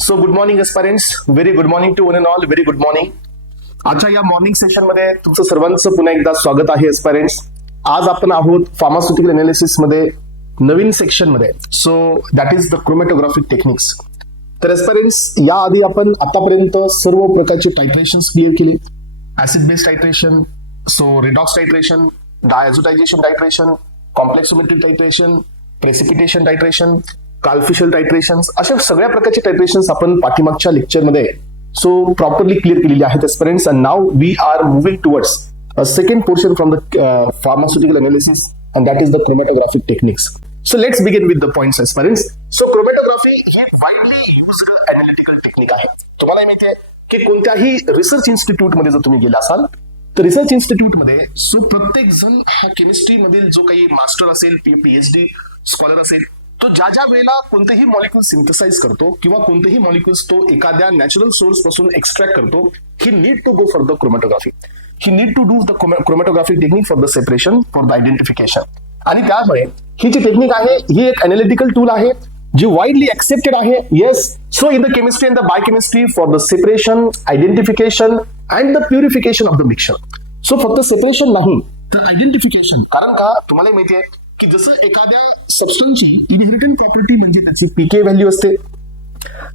So good morning aspirants, very good morning to one and all. Very good morning. आजच्या या morning session मध्ये तुमचं सर्वांचं पुन्हा एकदा स्वागत आहे एस्पायरंट्स. आज आपण आहोत फार्मास्युटिकल अनालिसिस मध्ये नवीन सेक्शन मध्ये. So that is the chromatographic techniques. तर एस्पायरंट्स, याआधी आपण आतापर्यंत सर्व प्रकारचे टायट्रेशन्स क्लिअर केले. Acid base titration, so redox titration, diazotization titration, complexometric titration, precipitation titration, Karl Fischer titrations, अशा सगळ्या प्रकारचे टायट्रेशन्स आपण पाठीमागच्या लेक्चरमध्ये सो प्रॉपरली क्लिअर केलेले आहेत aspirants. And now we are moving towards a second portion from the pharmaceutical analysis and that is the chromatographic techniques. So let's begin with the points aspirants. So chromatography ही widely used analytical technique आहे. तुम्हाला माहिती आहे की कोणत्याही research institute मध्ये जर तुम्ही गेला असाल तर रिसर्च इन्स्टिट्यूट मध्ये सो प्रत्येक जण हा केमिस्ट्री मधील जो काही मास्टर असेल, पीएचडी स्कॉलर असेल, तो ज्या ज्या वेळेला कोणतेही मॉलिक्यूल सिंथेसाइज करतो किंवा कोणतेही मॉलिक्यूल्स तो एखाद्या नॅचरल सोर्स पासून एक्स्ट्रॅक्ट करतो, he need to go for the chromatography. He need to do the chromatographic technique for the separation, for the identification. आणि त्यामुळे ही जी टेक्निक आहे ही एक अनालिटिकल टूल आहे जी वाइडली एक्सेप्टेड आहे. Yes, so in the chemistry and the biochemistry for the separation, identification and the purification of the mixture. So फक्त separation नाही तर identification. कारण का तुम्हाला माहिती आहे की जसं एखाद्या सबस्टन्सची इनहेरिटंट प्रॉपर्टी म्हणजे त्याची पीके व्हॅल्यू असते,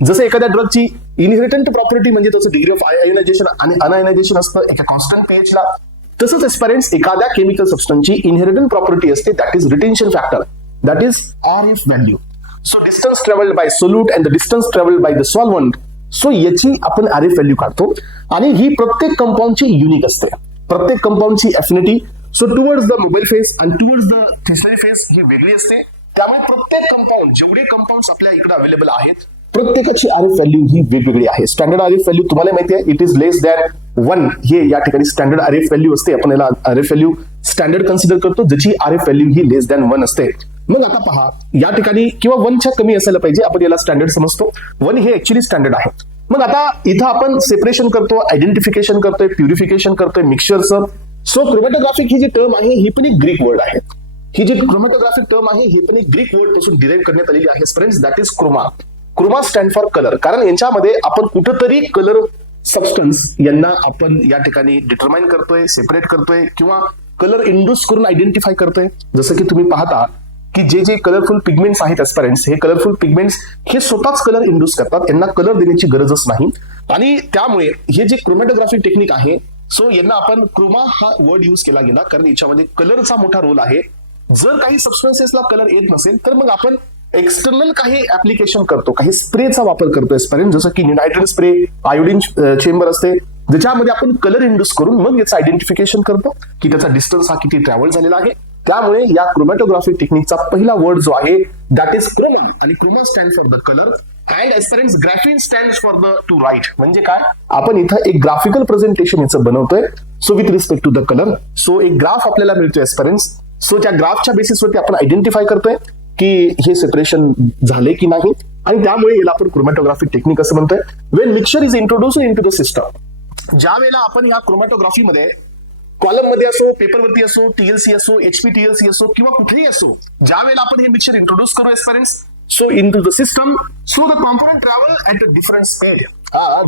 जसं एखाद्या ड्रगची इनहेरिटंट प्रॉपर्टी म्हणजे त्याचं डिग्री ऑफ आयोनायझेशन आणि अनआयोनायझेशन असतं एका कॉन्स्टंट पीएचला, तसंच एस्पिरंट्स एखाद्या केमिकल सबस्टन्सची इनहेरिटंट प्रॉपर्टी असते that is retention factor, that is RF value. So distance travelled by solute and the distance travelled by the solvent. So याची आपण आरएफ व्हॅल्यू काढतो आणि ही प्रत्येक कंपाऊंडची युनिक असते. प्रत्येक कंपाऊंडची affinity so towards the mobile phase आणि टुवर्ड्स द टेस्लरी फेस ही वेगळी असते. त्यामुळे प्रत्येक कंपाऊंड, जेवढे कंपाऊंड्स आपल्या इकडे अवेलेबल आहेत, प्रत्येकाची आरएफ व्हॅल्यू ही वेगवेगळी आहे. स्टँडर्ड आरएफ व्हॅल्यू तुम्हाला माहिती आहे इट इज लेस दॅन 1. हे या ठिकाणी स्टँडर्ड आरएफ व्हॅल्यू असते. आपण याला आरएफ व्हॅल्यू स्टँडर्ड कन्सिडर करतो ज्याची आरएफ व्हॅल्यू ही लेस दॅन 1 असते. मग आता पहा, या ठिकाणी किंवा 1च्या कमी असायला पाहिजे, आपण याला स्टँडर्ड समजतो. 1 हे ऍक्च्युअली स्टँडर्ड आहे. मग आता इथं आपण सेपरेशन करतो, आयडेंटिफिकेशन करतोय, प्युरिफिकेशन करतोय मिक्सचरचं. सो क्रोमॅटोग्राफिक ही जी टर्म आहे ही पण एक ग्रीक वर्ड आहे. ही जी क्रोमॅटोग्राफिक टर्म आहे ही पण एक ग्रीक वर्ड पासून डिराइव्ह करण्यात आलेली आहे friends. That is chroma. Chroma stand for colour. कारण यांच्यामध्ये आपण कुठंतरी कलर सबस्टन्स यांना आपण या ठिकाणी डिटरमाइन करतोय, सेपरेट करतोय किंवा कलर इंड्यूस करून आयडेंटिफाय करतोय. जसं की तुम्ही पाहता की जे जे कलरफुल पिगमेंट्स आहेत एस्पिरंट्स, हे कलरफुल पिगमेंट्स हे स्वतःच कलर इंड्यूस करतात, यांना कलर देण्याची गरजच नाही. आणि त्यामुळे हे जे क्रोमॅटोग्राफी टेक्निक आहे सो यांना आपण क्रोमा हा वर्ड यूज केला गेला कारण याच्यामध्ये कलरचा मोठा रोल आहे. जर काही सबस्टन्सेसला कलर येत नसेल तर मग आपण एक्सटर्नल काही ऍप्लिकेशन करतो, काही स्प्रेचा वापर करतो एस्पिरंट, जसं की नायट्रेट स्प्रे, आयोडीन चेंबर असते ज्याच्यामध्ये आपण कलर इंड्यूस करून मग याचं आयडेंटिफिकेशन करतो की त्याचा डिस्टन्स हा किती ट्रॅव्हल झालेला आहे. त्यामुळे या क्रोमॅटोग्राफी टेक्निकचा पहिला वर्ड जो आहे दॅट इज क्रोमा. आणि chroma stand for the colour and aspirants graphein stands for the to write. म्हणजे काय, आपण इथं एक ग्राफिकल प्रेझेंटेशन याचं बनवतोय so with respect to the colour. So एक ग्राफ आपल्याला मिळतोय एस्पिरंट्स. सो त्या ग्राफच्या बेसिसवरती आपण आयडेंटिफाय करतोय की हे सेपरेशन झाले की नाही आणि त्यामुळे याला आपण क्रोमॅटोग्राफिक टेक्निक असं म्हणतोय. When mixture is introduced into the system, ज्या वेळेला आपण या क्रोमॅटोग्राफीमध्ये कॉलम मध्ये असो, पेपरवरती असो, टीएलसी असो, एचपीटीएलसी असो किंवा कुठेही असो, ज्या वेळेला आपण हे मिक्सचर इंट्रोड्यूस करू aspirants so into the system, so the component travel at a different speed.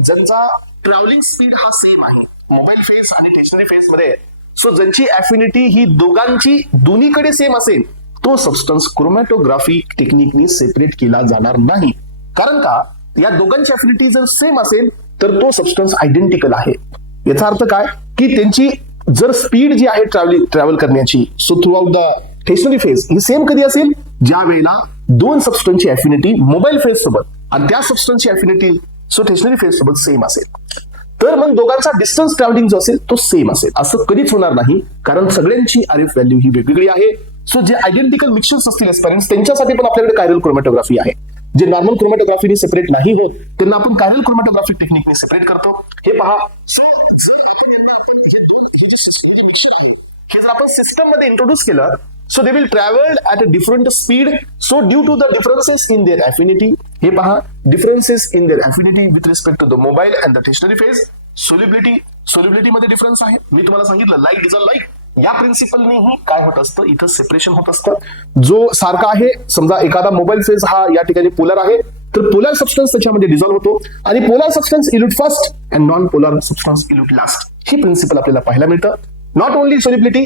ज्यांचा ट्रॅव्हलिंग स्पीड हा सेम आहे मोबाईल फेस आणि स्टेशनरी फेस मध्ये, सो ज्यांची अफिनिटी ही दोघांची दोन्हीकडे सेम असेल तो सबस्टन्स क्रोमॅटोग्राफी टेक्निकनी सेपरेट केला जाणार नाही. कारण का, या दोघांची अफिनिटी जर सेम असेल तर तो सबस्टन्स आयडेंटिकल आहे. याचा अर्थ काय की त्यांची जर स्पीड जी आहे ट्रॅव्हल करण्याची so through out the stationary phase he same कधी असेल, ज्या वेळेला दोन सबस्टन्सची अफिनिटी मोबाईल फेज सोबत आणि त्या सबस्टन्सची अफिनिटी सो स्टेशनरी फेज सोबत सेम असेल. तर मग दोघांचा डिस्टन्स ट्रॅव्हलिंग जो असेल तो सेम असेल. असं कधीच होणार नाही कारण सगळ्यांची आरएफ व्हॅल्यू ही वेगवेगळी आहे. सो जे आयडेंटिकल मिक्सचर्स असतील एस्पिरंट्स त्यांच्यासाठी पण आपल्याकडे कायरल क्रोमॅटोग्राफी आहे. जे नॉर्मल क्रोमॅटोग्राफीने सेपरेट नाही होत त्यांना आपण कायरल क्रोमॅटोग्राफिक टेक्निकने सेपरेट करतो. हे पहा, हे जर आपण सिस्टम मध्ये इंट्रोड्यूस केलं so they will travel at a different speed. So due to the differences in their affinity, हे पहा differences in their affinity with respect to the mobile and the stationary phase. Solubility मध्ये difference आहे. मी तुम्हाला सांगितलं light is a light. या प्रिन्सिपलनेही काय होत असतं, इथं सेपरेशन होत असतं. जो सारखा आहे, समजा एखादा मोबाईल फेज हा या ठिकाणी पोलर आहे तर पोलर सबस्टन्स त्याच्यामध्ये डिझॉल्व्ह होतो आणि polar substance elute first and non polar substance elute last. ही प्रिन्सिपल आपल्याला पाहायला मिळतं. Not only solubility,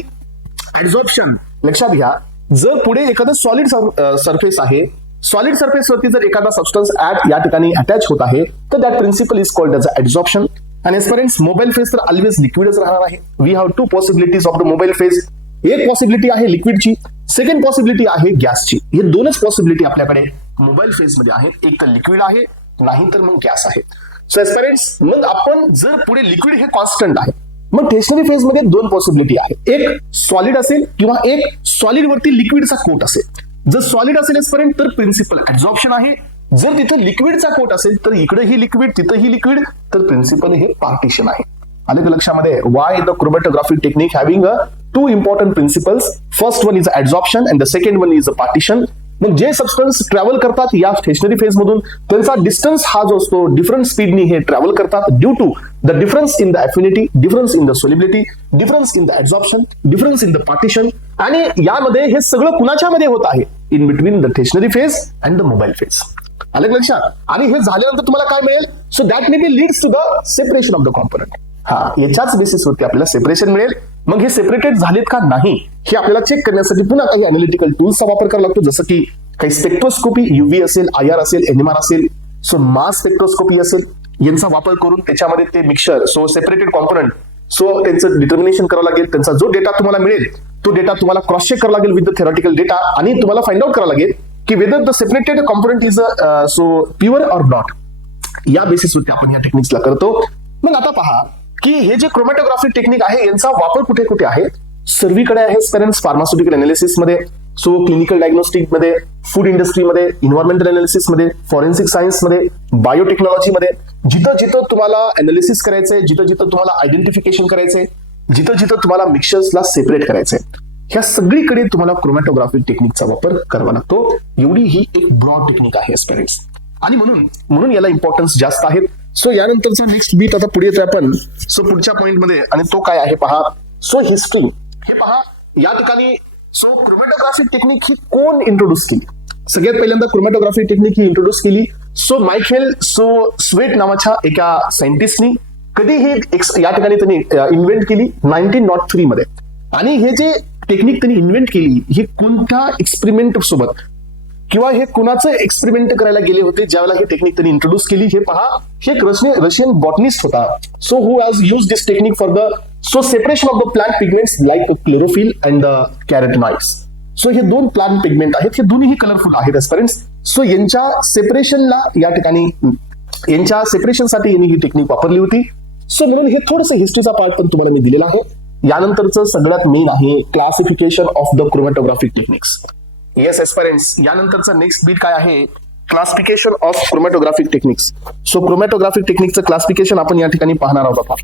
absorption. लक्षात घ्या, जर पुढे एखादं सॉलिड सरफेस आहे, सॉलिड सरफेसवरती जर एखादा सबस्टन्स या ठिकाणी अटॅच होत आहे, तर that principle is called as absorption. आणि एस्पेरेंट्स मोबाईल फेज तर ऑलवेज लिक्विडच राहणार आहे. We have two possibilities of the mobile phase. एक पॉसिबिलिटी आहे लिक्विडची, सेकंड पॉसिबिलिटी आहे गॅसची. हे दोनच पॉसिबिलिटी आपल्याकडे मोबाईल फेज मध्ये आहेत. एक तर लिक्विड आहे, नाही तर मग गॅस आहे. सो एस्पेरेंट्स, मग आपण जर पुढे लिक्विड हे कॉन्स्टंट आहे, मग टेशनरी फेज मध्ये दोन पॉसिबिलिटी आहे. एक सॉलिड असेल किंवा एक सॉलिड वरती लिक्विडचा कोट असेल. जर सॉलिड असेल एस्पेरेंट तर प्रिन्सिपल ऍब्झॉर्प्शन आहे. जर तिथे लिक्विडचा कोट असेल तर इकडेही लिक्विड तिथेही लिक्विड, तर प्रिन्सिपल हे पार्टिशन आहे. आले का लक्षामध्ये? Why the chromatographic technique having two important principles. First one is absorption and the second one is a partition. मग जे सबस्टन्स ट्रॅव्हल करतात या स्टेशनरी फेज मधून, त्यांचा डिस्टन्स हा जो असतो डिफरंट स्पीडनी हे ट्रॅव्हल करतात due to the difference in the affinity, difference in the solubility, difference in the absorption, difference in the partition. आणि यामध्ये हे सगळं कुणाच्या मध्ये होत आहे? In between the stationary phase and the mobile phase. आलं लक्षात? आणि हे झाल्यानंतर तुम्हाला काय मिळेल? So that may be leads to the separation of the component. याच्याच बेसिसवरती आपल्याला सेपरेशन मिळेल. मग हे सेपरेटेड झालेत का नाही हे आपल्याला चेक करण्यासाठी पुन्हा काही अनालिटिकल टूल्सचा वापर करावा लागतो, जसं की काही स्पेक्ट्रोस्कोपी, युव्ही असेल, आयआर असेल, एनएमआर असेल, सो मास स्पेक्ट्रोस्कोपी असेल, यांचा वापर करून त्याच्यामध्ये ते mixture, so separated component, so त्यांचं डिटर्मिनेशन करावं लागेल. त्यांचा जो डेटा तुम्हाला मिळेल तो डेटा तुम्हाला क्रॉस चेक करावा लागेल विथ द थेरॉटिकल डेटा, आणि तुम्हाला फाइंड आउट करावं लागेल की whether the separated component is so pure or not. या बेसिसवरती आपण या टेक्निक्सला करतो. मग आता पहा की हे जे क्रोमॅटोग्राफिक टेक्निक आहे यांचा वापर कुठे कुठे आहे? सर्वीकडे आहे स्पेरेंट्स. फार्मास्युटिकल अनालिसिस मध्ये, सो क्लिनिकल डायग्नोस्टिक मध्ये, फूड इंडस्ट्रीमध्ये, इन्व्हायरमेंटल अनालिसिस मध्ये, फॉरेन्सिक सायन्स मध्ये, बायोटेक्नॉलॉजी मध्ये, जिथं जिथं तुम्हाला अनालिसिस करायचंय, जिथं जिथं तुम्हाला आयडेंटिफिकेशन करायचंय, जिथं जिथं तुम्हाला मिक्सचर्सला सेपरेट करायचंय, ह्या सगळीकडे तुम्हाला क्रोमॅटोग्राफिक टेक्निकचा वापर करावा लागतो. एवढी ही एक ब्रॉड टेक्निक आहे स्पेरेंट्स, आणि म्हणून याला इम्पॉर्टन्स जास्त आहेत. सो यानंतरचा नेक्स्ट बीट आता पुढे येतोय आपण, सो पुढच्या पॉइंट मध्ये, आणि तो काय आहे पहा. So history. हे पहा या ठिकाणी, सो क्रोमॅटोग्राफिक टेक्निक ही कोण इंट्रोड्यूस केली? सगळ्यात पहिल्यांदा क्रोमॅटोग्राफिक टेक्निक ही इंट्रोड्यूस केली सो मायकेल स्वेट नावाच्या एका सायंटिस्टनी. कधी ही या ठिकाणी त्यांनी इन्व्हेंट केली? 1903 मध्ये. आणि हे जे टेक्निक त्यांनी इन्व्हेंट केली ही कोणत्या एक्सपेरिमेंट सोबत किंवा हे कुणाचं एक्सपेरिमेंट करायला गेले होते ज्यावेळेला ही टेक्निक त्यांनी इंट्रोड्यूस केली? हे पहा, हे एक रशियन बॉटनिस्ट होता. So who has use this technique for the separation of the plant pigments like chlorophyll and the कॅरोटिनॉइड्स. So हे दोन प्लांट पिगमेंट आहेत, हे दोन्ही कलरफुल आहेत एस्पेरेंट्स. सो यांच्या सेपरेशनला या ठिकाणी, यांच्या सेपरेशनसाठी यांनी ही टेक्निक वापरली होती. सो म्हणून हे थोडंसं हिस्ट्रीचा पार्ट पण तुम्हाला मी दिलेला आहे. यानंतरचं सगळ्यात मेन आहे classification of the chromatographic techniques. Yes aspirants, यानंतरचं नेक्स्ट बीट काय आहे? Classification of chromatographic techniques. So chromatographic टेक्निकचं क्लासिफिकेशन आपण या ठिकाणी पाहणार आहोत.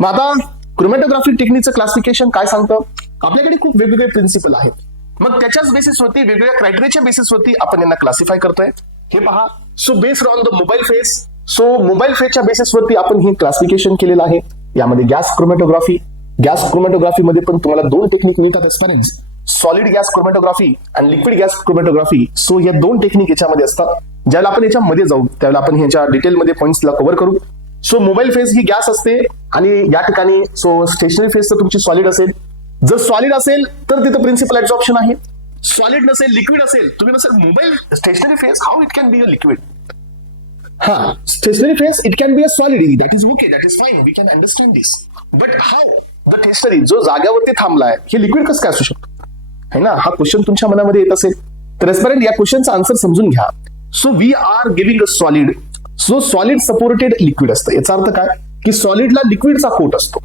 मग आता क्रोमॅटोग्राफिक टेक्निकचं क्लासिफिकेशन काय सांगतं? आपल्याकडे खूप वेगवेगळे प्रिन्सिपल आहेत. मग त्याच्याच बेसिसवरती, वेगवेगळ्या क्रायटेरियाच्या बेसिसवरती आपण यांना क्लासिफाय करतोय. हे पहा, so based on the mobile phase. So mobile फेजच्या बेसिसवरती आपण हे क्लासिफिकेशन केलेलं आहे. यामध्ये गॅस क्रोमॅटोग्राफी, गॅस क्रोमॅटोग्राफीमध्ये पण तुम्हाला दोन टेक्निक मिळतात एस्पेरेंट्स, सॉलिड गॅस क्रोमॅटोग्राफी आणि लिक्विड गॅस क्रोमॅटोग्राफी. सो या दोन टेक्निक याच्यामध्ये असतात. ज्याला आपण याच्यामध्ये जाऊ त्यावेळेला आपण ह्याच्या डिटेलमध्ये पॉईंट्सला कव्हर करू. सो मोबाईल फेज ही गॅस असते आणि या ठिकाणी सो स्टेशनरी फेज तर तुमची सॉलिड असेल. जर सॉलिड असेल तर तिथं प्रिन्सिपल ऍब्झॉर्प्शन आहे. सॉलिड नसेल, लिक्विड असेल, तुम्ही नसेल mobile stationary phase, how it can be a liquid? Stationary phase it can be a solid, that is okay, that is fine, we can understand this. But how the stationary जो जाग्यावरती थांबलाय हे liquid कसं काय असू शकतो? है ना, हा क्वेश्चन तुमच्या मनामध्ये येत असेल तर एस्पेरेंट या क्वेश्चनचा आन्सर समजून घ्या. So we are giving a solid. So solid supported liquid असतं. याचा अर्थ काय की सॉलिडला लिक्विडचा कोट असतो.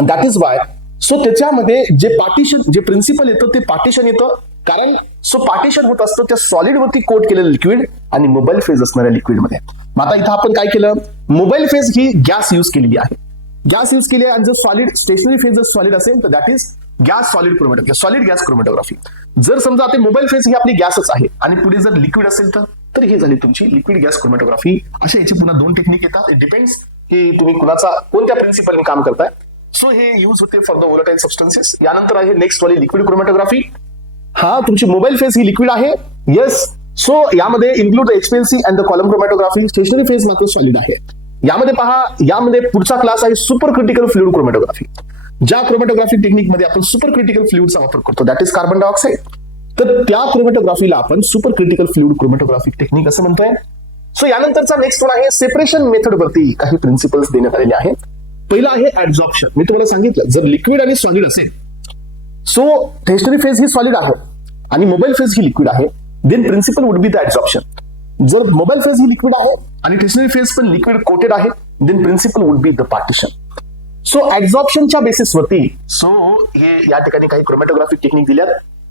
दॅट इज वाय सो त्याच्यामध्ये जे पार्टिशन, जे प्रिन्सिपल येतं ते पार्टिशन येतं. कारण सो पार्टिशन होत असतं त्या सॉलिडवरती कोट केलेलं लिक्विड आणि मोबाईल फेज असणाऱ्या लिक्विडमध्ये. मग आता इथं आपण काय केलं? मोबाईल फेज ही गॅस यूज केलेली आहे. गॅस यूज केली आहे आणि जर सॉलिड स्टेशनरी फेज जर सॉलिड असेल तर that is gas solid chromatography, solid gas chromatography. जर समजा आता मोबाईल फेज ही आपली गॅसच आहे आणि पुढे जर लिक्विड असेल तर हे झाली तुमची लिक्विड गॅस क्रोमॅटोग्राफी. अशा याची पुन्हा दोन टेक्निक येतात. इट डिपेंड्स की तुम्ही कुणाचा कोणत्या प्रिन्सिपलने काम करताय. सो हे यूज होते फॉर द व्होलेटाईल सबस्टन्सेस. यानंतर आहे नेक्स्ट वाली लिक्विड क्रोमॅटोग्राफी. हा तुमची मोबाईल फेज ही लिक्विड आहे. येस, सो यामध्ये include HPLC and the column chromatography. Stationary phase मात्र सॉलिड आहे. यामध्ये पहा, यामध्ये पुढचा क्लास आहे सुपर क्रिटिकल फ्लुइड क्रोमॅटोग्राफी. ज्या क्रोमॅटोग्राफी टेक्निक मध्ये आपण सुपर क्रिटिकल फ्लुइडचा वापर करतो, दॅट इज कार्बन डायऑक्साईड, तर त्या क्रोमॅटोग्राफीला आपण super critical fluid chromatography technique असं म्हणतोय. सो यानंतरचा नेक्स्ट वन आहे सेपरेशन मेथड वरती काही प्रिन्सिपल्स देण्यात आलेले आहेत. पहिला आहे ऍब्झॉर्प्शन. मी तुम्हाला सांगितलं जर लिक्विड आणि सॉलिड असेल, सो स्टेशनरी फेज ही सॉलिड आहे आणि मोबाईल फेज ही लिक्विड आहे, then principle would be the absorption. जर मोबाईल फेज ही लिक्विड आहे आणि स्टेशनरी फेज पण लिक्विड कोटेड आहे, then principle would be the partition. So ऍब्झॉर्प्शनच्या बेसिसवरती सो हे या ठिकाणी काही क्रोमॅटोग्राफी टेक्निक दिल्यात.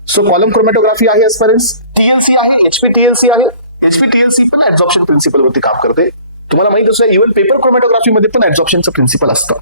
सो कॉलम क्रोमॅटोग्राफी आहे एस्पेरेंट्स, टीएलसी आहे, एचपीटीएलसी आहे. एचपीटीएलसी पण ऍब्झॉर्प्शन प्रिन्सिपल वरती काम करते. तुम्हाला माहित असेल इव्हन पेपर क्रोमॅटोग्राफी मध्ये पण ऍब्झॉर्प्शनचं प्रिन्सिपल असतं.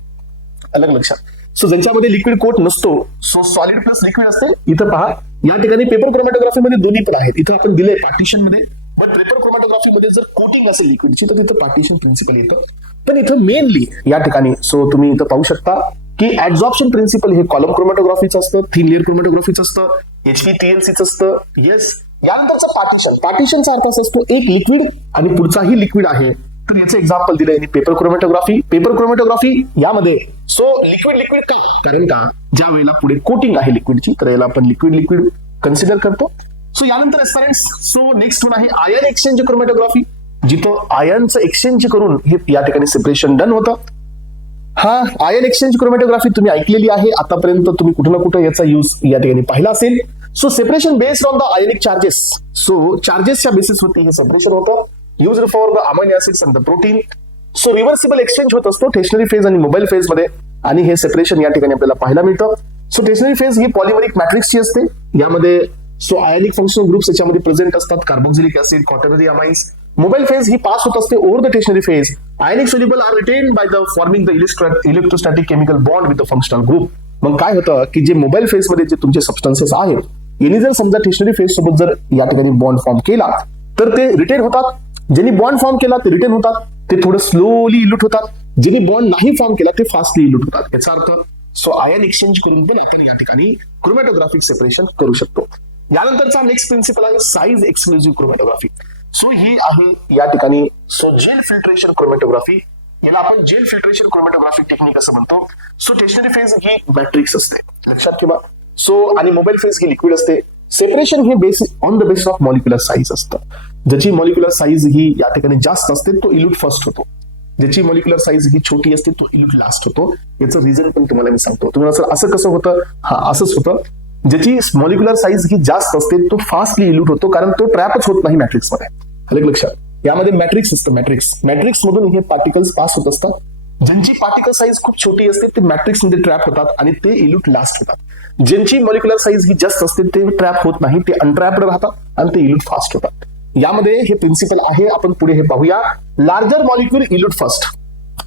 अलग लक्षात. सो ज्यांच्यामध्ये लिक्विड कोट नसतो, सो सॉलिड प्लस लिक्विड असते. इथं पहा, या ठिकाणी पेपर क्रोमॅटोग्राफी मध्ये दोन्ही पण आहेत. इथं आपण दिलंय पार्टिशन मध्ये, बट पेपर क्रोमॅटोग्राफी मध्ये जर कोटिंग असेल लिक्विडची तर तिथं पार्टिशन प्रिन्सिपल येतं. पण इथं मेनली या ठिकाणी सो तुम्ही इथं पाहू शकता की ऍब्झॉर्प्शन प्रिन्सिपल हे कॉलम क्रोमॅटोग्राफीचं असतं, थिन लेअर क्रोमॅटोग्राफीचं असतं, एचपीटीएलसीचं असतं. येस. यानंतरचं पार्टिशन. पार्टिशनचा अर्थ असा असतो एक लिक्विड आणि पुढचाही लिक्विड आहे. तर याचं एक्झाम्पल दिलंय पेपर क्रोमॅटोग्राफी. पेपर क्रोमॅटोग्राफी यामध्ये सो लिक्विड लिक्विड का, कारण का ज्या वेळेला पुढे कोटिंग आहे लिक्विडची, तर याला आपण लिक्विड लिक्विड कन्सिडर करतो. सो यानंतर एस्पेरेंट्स सो नेक्स्ट वन आहे आयन एक्सचेंज क्रोमॅटोग्राफी, जिथं आयनचं एक्सचेंज करून हे या ठिकाणी सेपरेशन डन होतं. हा आयन एक्सचेंज क्रोमॅटोग्राफी तुम्ही ऐकलेली आहे आतापर्यंत, तुम्ही कुठं ना कुठं याचा यूज या ठिकाणी पाहिला असेल. So separation based on the ionic charges. So चार्जेसच्या बेसिसवरती हे सेपरेशन होतं, use for the amino acids and the protein. So reversible exchange होत असतो स्टेशनरी फेज आणि मोबाईल फेज मध्ये, आणि हे सेपरेशन या ठिकाणी आपल्याला पाहायला मिळतं. सो स्टेशनरी फेज ही पॉलिमरिक मॅट्रिक्सची असते. यामध्ये सो आयनिक फंक्शनल ग्रुप्स याच्यामध्ये प्रेझेंट असतात, carboxylic acid, quaternary amines. Mobile phase ही पास होत असते over the stationary phase. Ionic soluble are retain by the forming the electrostatic chemical bond with the functional group. मग काय होतं की जे मोबाईल फेज मध्ये जे तुमचे सबस्टन्सेस आहेत, यांनी जर समजा स्टेशनरी फेज सोबत जर या ठिकाणी बॉन्ड फॉर्म केला तर ते रिटेन होतात. ज्यांनी बॉन्ड फॉर्म केला ते रिटेन होतात, ते थोडं स्लोली इल्यूट होतात. ज्यांनी बॉन्ड नाही फॉर्म केला ते फास्टली इल्यूट होतात. याचा अर्थ सो आयन एक्सचेंज करून पण आपण या ठिकाणी क्रोमॅटोग्राफिक सेपरेशन करू शकतो. यानंतरचा नेक्स्ट प्रिन्सिपल आहे साइज एक्सक्लुझिव्ह क्रोमॅटोग्राफी. सो ही आहे या ठिकाणी सो जेल फिल्ट्रेशन क्रोमॅटोग्राफी. याला आपण जेल फिल्ट्रेशन क्रोमॅटोग्राफी टेक्निक असं म्हणतो. सो स्टेशनरी फेज ही मॅट्रिक्स असते, लक्षात ठेवा. सो आणि मोबाईल फेज ही लिक्विड असते. सेपरेशन हे basis on the basis of molecular size असतं. ज्याची मॉलिक्युलर साईज ही या ठिकाणी जास्त असते तो इल्यूट फर्स्ट होतो, ज्याची मॉलिक्युलर साईज ही छोटी असते तो इल्यूट लास्ट होतो. याचं रिझन पण तुम्हाला मी सांगतो. तुम्हाला असं कसं होतं, हा असंच होतं. ज्याची मॉलिक्युलर साईज ही जास्त असते तो फास्टली इल्यूट होतो, कारण तो ट्रॅपच होत नाही मॅट्रिक्स मध्ये. अलग लक्षात. यामध्ये मॅट्रिक्स असतं, मॅट्रिक्स मधून हे पार्टिकल्स पास होत असतात. ज्यांची पार्टिकल साईज खूप छोटी असते ते मॅट्रिक्स मध्ये ट्रॅप होतात आणि ते इल्यूट लास्ट होतात. ज्यांची मॉलिक्युलर साईज ही जास्त असते ते ट्रॅप होत नाही, ते अनट्रॅप्ड राहतात आणि ते इल्यूट फास्ट होतात. यामध्ये हे प्रिन्सिपल आहे. आपण पुढे हे पाहूया. Larger molecule elute first.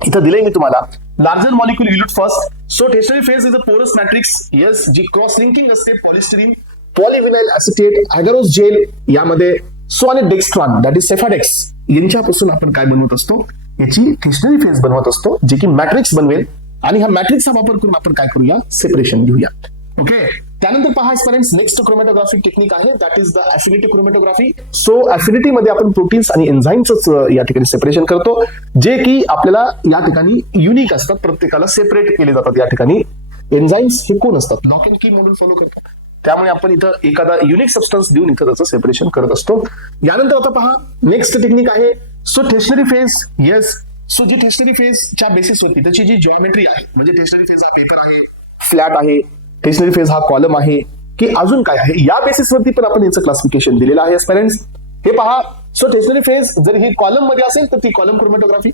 इथं दिलंय मी तुम्हाला larger molecule elute first. So stationary phase is a porous matrix. Yes, जी क्रॉस लिंकिंग असते polystyrene, polyvinyl acetate, agarose gel यामध्ये सो आणि डेक्स्ट्रॉन दॅट इज सेफाडेक्स यांच्यापासून आपण काय बनवत असतो, याची स्टेशनरी फेज बनवत असतो, जे की मॅट्रिक्स बनवेल. आणि ह्या मॅट्रिक्सचा वापर करून आपण काय करूया, सेपरेशन घेऊया. ओके. त्यानंतर पहा स्टुडंट्स, नेक्स्ट क्रोमॅटोग्राफिक टेक्निक आहे that is the affinity chromatography. So affinity मध्ये आपण प्रोटीन्स आणि एन्झाईम्सच या ठिकाणी सेपरेशन करतो, जे की आपल्याला या ठिकाणी युनिक असतात, प्रत्येकाला सेपरेट केले जातात. या ठिकाणी एन्झाईम्स हे कोण असतात, लॉक अँड की मॉडेल फॉलो करतात. त्यामुळे आपण इथं एखादा युनिक सबस्टन्स देऊन इथं त्याचं सेपरेशन करत असतो. यानंतर आता पहा नेक्स्ट टेक्निक आहे so stationary phase. Yes, so जी टेशनरी फेजच्या बेसिस होती त्याची जी जॉमेट्री आहे, म्हणजे टेशनरी फेज हा पेपर आहे, फ्लॅट आहे, टेशनरी फेज हा कॉलम आहे की अजून काय आहे, या बेसिसवरती पण आपण याचं क्लासिफिकेशन दिलेलं आहे स्टुडंट्स. हे पहा. सो टेशनरी फेज जर ही कॉलम मध्ये असेल तर ती column chromatography.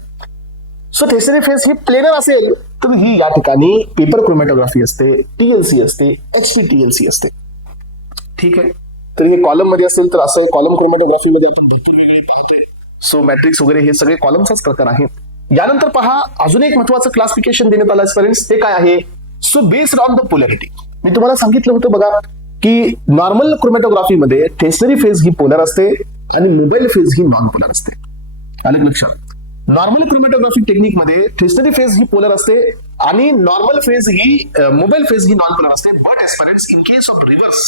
So stationary phase ही प्लेनर असेल तर ही या ठिकाणी पेपर क्रोमॅटोग्राफी असते, टीएलसी असते, एचपीटीएलसी असते. ठीक आहे. तर हे कॉलम मध्ये असेल तर असं कॉलम क्रोमॅटोग्राफी मध्ये आपण पाहतोय. सो मॅट्रिक्स वगैरे हे सगळे कॉलमचाच प्रकार आहे. यानंतर पहा अजून एक महत्वाचं क्लासिफिकेशन देण्यात आलं स्टुडंट्स, ते काय आहे, so based on the polarity. मी तुम्हाला सांगितलं होतं बघा की नॉर्मल क्रोमॅटोग्राफी मध्ये टेशनरी फेज ही पोलर असते आणि मोबाईल फेज ही नॉन पोलर असते. आलं लक्षात. नॉर्मल क्रोमॅटोग्राफी टेक्निक मध्ये टेशनरी फेज ही पोलर असते आणि नॉर्मल फेज ही मोबाईल फेज ही नॉन पोलर असते. But aspirants in case of reverse,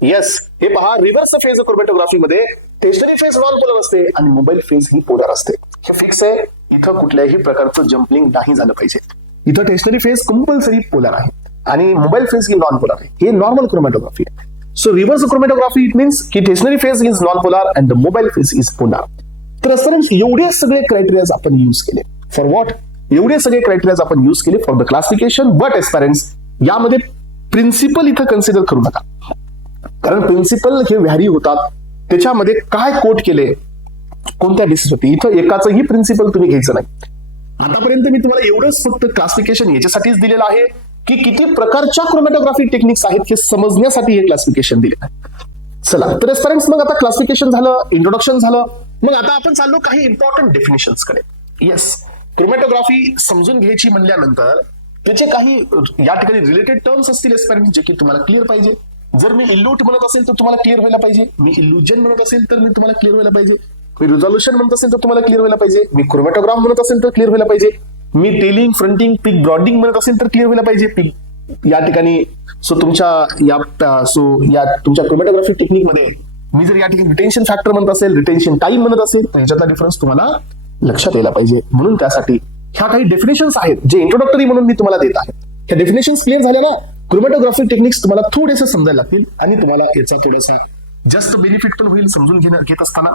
yes, हे पहा रिव्हर्स फेज क्रोमॅटोग्राफी मध्ये स्टेशनरी फेज नॉन पोलर असते आणि मोबाईल फेज ही पोलर असते. हे फिक्स आहे. इथं कुठल्याही प्रकारचं जम्पलिंग नाही झालं पाहिजे. इथं स्टेशनरी फेज कंपल्सरी पोलर आहे आणि मोबाईल फेज ही नॉन पोलर आहे. हे नॉर्मल क्रोमॅटोग्राफी आहे. So reverse chromatography it means की stationary phase is non polar and the mobile phase is polar. तर स्टुडंट्स एवढे सगळे क्रायटेरिया आपण यूज केले फॉर व्हॉट? एवढे सगळे क्रायटेरिया आपण यूज केले for the classification. But aspirants यामध्ये प्रिन्सिपल इथं कन्सिडर करू नका, कारण प्रिन्सिपल हे व्हॅरी होतात. त्याच्यामध्ये काय कोट केले, कोणत्या बेसिसवरती, इथं एकाचंही प्रिन्सिपल तुम्ही घ्यायचं नाही. आतापर्यंत मी तुम्हाला एवढंच फक्त क्लासिफिकेशन याच्यासाठीच दिलेलं आहे की किती प्रकारच्या क्रोमॅटोग्राफी टेक्निक्स आहेत हे समजण्यासाठी हे क्लासिफिकेशन दिले आहे. चला तर एस्पिरंट्स, मग आता क्लासिफिकेशन झालं, इंट्रोडक्शन झालं, मग आता आपण चाललो काही इम्पॉर्टंट डेफिनेशन्स कडे. येस, क्रोमॅटोग्राफी समजून घ्यायची म्हणल्यानंतर त्याचे काही या ठिकाणी रिलेटेड टर्म्स असतील एस्पिरंट्स जे की तुम्हाला क्लिअर पाहिजे. जर मी इल्यूट म्हणत असेल तर तुम्हाला क्लिअर व्हायला पाहिजे. मी इल्युजन म्हणत असेल तर मी तुम्हाला क्लिअर व्हायला पाहिजे. मी रिझॉल्युशन म्हणत असेल तर तुम्हाला क्लिअर व्हायला पाहिजे. मी क्रोमॅटोग्राफ म्हणत असेल तर क्लिअर व्हायला पाहिजे. मी टेलिंग, फ्रंटिंग, पिक ब्रॉडिंग म्हणत असेल तर क्लिअर व्हायला पाहिजे. पिक या ठिकाणी तुमच्या क्रोमॅटोग्राफी टेक्निक मध्ये मी जर या ठिकाणी रिटेन्शन फॅक्टर म्हणत असेल, रिटेन्शन टाइम म्हणत असेल तर ह्याच्यातला डिफरन्स तुम्हाला लक्षात यायला पाहिजे. म्हणून त्यासाठी ह्या काही डेफिनेशन्स आहेत जे इंट्रोडक्टरी म्हणून मी तुम्हाला देत आहे. ह्या डेफिनेशन्स क्लिअर झाल्या ना, क्रोमॅटोग्राफी टेक्निक्स तुम्हाला थोडेसे समजायला लागतील आणि तुम्हाला याचा थोडासा जास्त बेनिफिट पण होईल समजून घेत असताना.